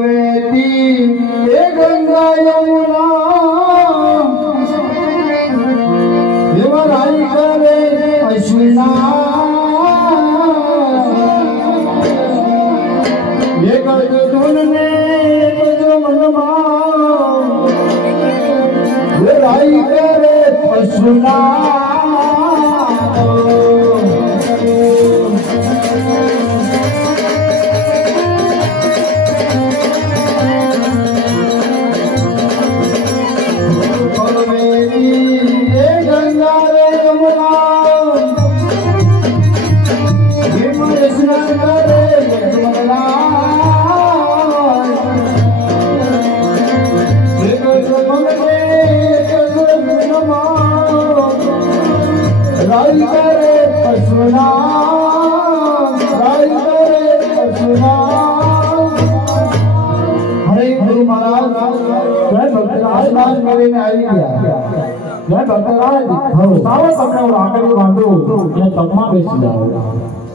વેતી એ ગંગા યમુના દેવરાઈ કરે અશ્વિના એ ગજ ધૂનને બજો મનમાં દેવરાઈ કરે અશ્વિના ભક્તરાજ સાવ તમને આકડી બાંધો ત્યાં તમમાં બેસી જાઓ।